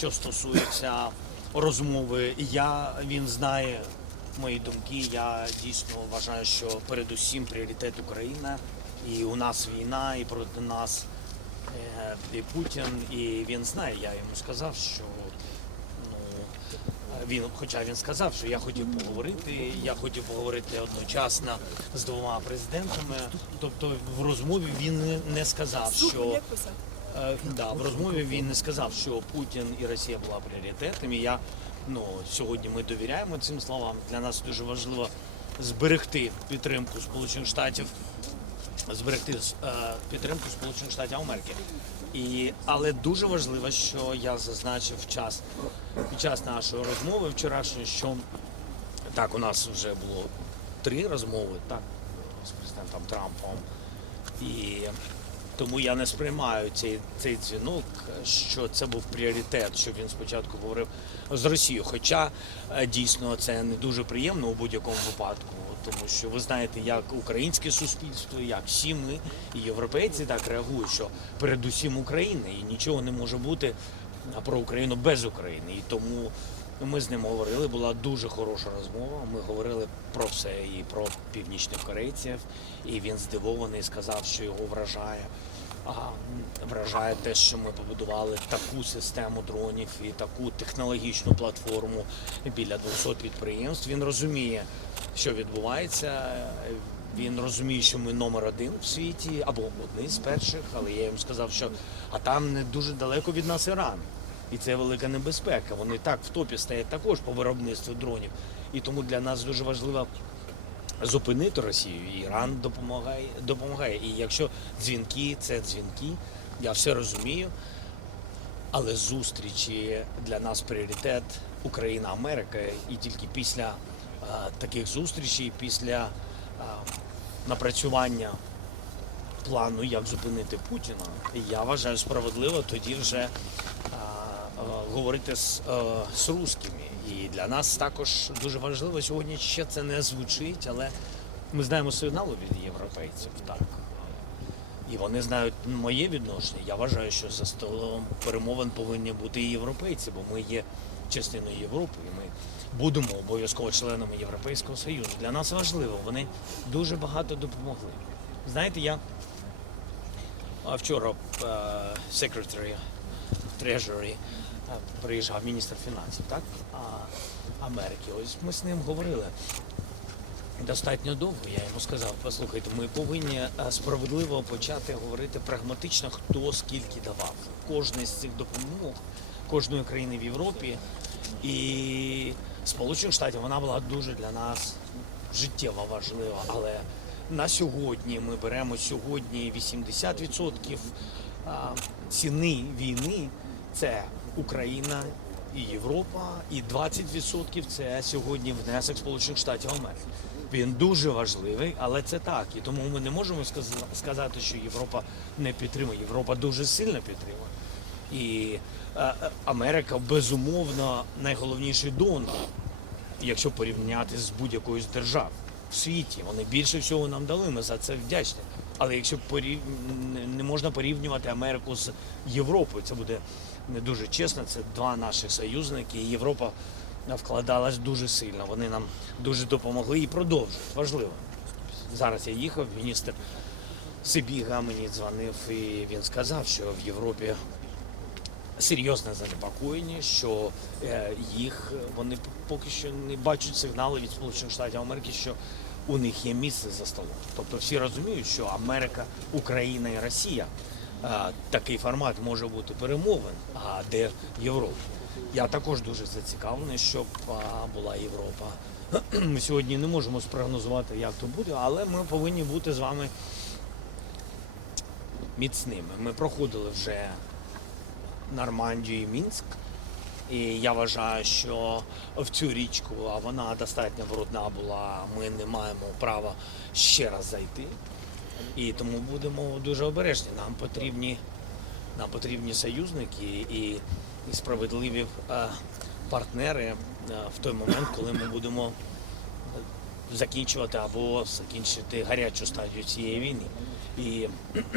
що стосується розмови, я він знає мої думки. Я дійсно вважаю, що передусім пріоритет Україна, і у нас війна, і проти нас е, і Путін. І він знає. Я йому сказав, що ну він, хоча він сказав, що я хотів поговорити, я хотів поговорити одночасно з двома президентами. Тобто в розмові він не, сказав, що? Е, Да, в розмові він не сказав, що Путін і Росія була пріоритетом. І я ну сьогодні ми довіряємо цим словам. Для нас дуже важливо зберегти підтримку Сполучених Штатів, зберегти е, підтримку Сполучених Штатів Америки. І але дуже важливо, що я зазначив час під час нашої розмови вчорашньої, що так у нас вже було три розмови, так з президентом Трампом. І тому я не сприймаю цей, цей дзвінок, що це був пріоритет, що він спочатку говорив з Росією. Хоча е, дійсно це не дуже приємно у будь-якому випадку, тому що ви знаєте, як українське суспільство, як всі ми і європейці так реагують, що передусім Україна, і нічого не може бути про Україну без України. І тому ми з ним говорили. Була дуже хороша розмова. Ми говорили про все і про північних корейців. І він здивований, сказав, що його вражає. А, вражає те, що ми побудували таку систему дронів і таку технологічну платформу біля 200 підприємств. Він розуміє, що відбувається. Він розуміє, що ми номер один в світі або одні з перших, але я їм сказав, що а там не дуже далеко від нас Іран. І це велика небезпека. Вони так в топі стоять також по виробництву дронів. І тому для нас дуже важливо зупинити Росію. Іран допомагає, допомагає. І якщо дзвінки це дзвінки, я все розумію. Але зустрічі для нас пріоритет Україна, Америка. І тільки після е, таких зустрічей, після е, напрацювання плану, як зупинити Путіна, я вважаю справедливо тоді вже говорити з, е, з русскими. І для нас також дуже важливо сьогодні ще це не звучить, але ми знаємо сигналу від європейців. Так. І вони знають моє відношення. Я вважаю, що за столом перемовин повинні бути і європейці, бо ми є частиною Європи, і ми будемо обов'язково членами Європейського Союзу. Для нас важливо, вони дуже багато допомогли. Знаєте, я вчора е, секретарі Treasury е, приїжджав міністр фінансів, так? А, Америки. Ось ми з ним говорили достатньо довго. Я йому сказав, послухайте, ми повинні е, справедливо почати говорити прагматично, хто скільки давав. Кожна з цих допомог кожної країни в Європі і Сполучених Штатів вона була дуже для нас життєво важлива. Але на сьогодні ми беремо сьогодні 80% ціни війни це Україна і Європа, і 20% це сьогодні внесок Сполучених Штатів Америки. Він дуже важливий, але це так. І тому ми не можемо сказати, що Європа не підтримує. Європа дуже сильно підтримує. І е, е, Америка безумовно найголовніший донор, якщо порівняти з будь-якою з держав в світі. Вони більше всього нам дали. Ми за це вдячні. Але якщо порів... не- можна порівнювати Америку з Європою, це буде не дуже чесно. Це два наші союзники. І Європа вкладалась дуже сильно. Вони нам дуже допомогли і продовжують. Важливо. Зараз я їхав, міністр Сибіга мені дзвонив, і він сказав, що в Європі серйозне занепокоєння, що е, їх вони поки що не бачать сигнали від Сполучених Штатів Америки, що у них є місце за столом. Тобто всі розуміють, що Америка, Україна і Росія е, такий формат може бути перемовин, а де Європа. Я також дуже зацікавлений, щоб була Європа. Ми сьогодні не можемо спрогнозувати, як то буде, але ми повинні бути з вами міцними. Ми проходили вже Нормандію і Мінськ. І я вважаю, що в цю річку, а вона достатньо брудна була, ми не маємо права ще раз зайти. І тому будемо дуже обережні. Нам потрібні, нам потрібні союзники і, і справедливі е, партнери е, в той момент, коли ми будемо закінчувати або закінчити гарячу стадію цієї війни. І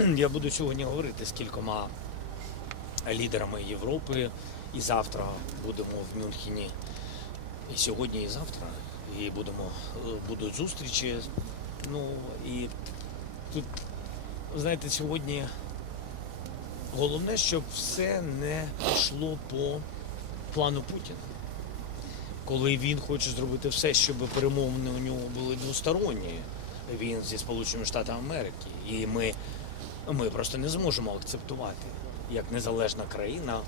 я буду сьогодні говорити з кількома лідерами Європи і завтра будемо в Мюнхені. І сьогодні, і завтра. І будемо, е, будуть зустрічі. Ну і тут, знаєте, сьогодні головне, щоб все не пішло по плану Путіна. Коли він хоче зробити все, щоб перемовини у нього були двосторонні, він зі Сполученими Штатами Америки. І ми, ми просто не зможемо акцептувати як незалежна країна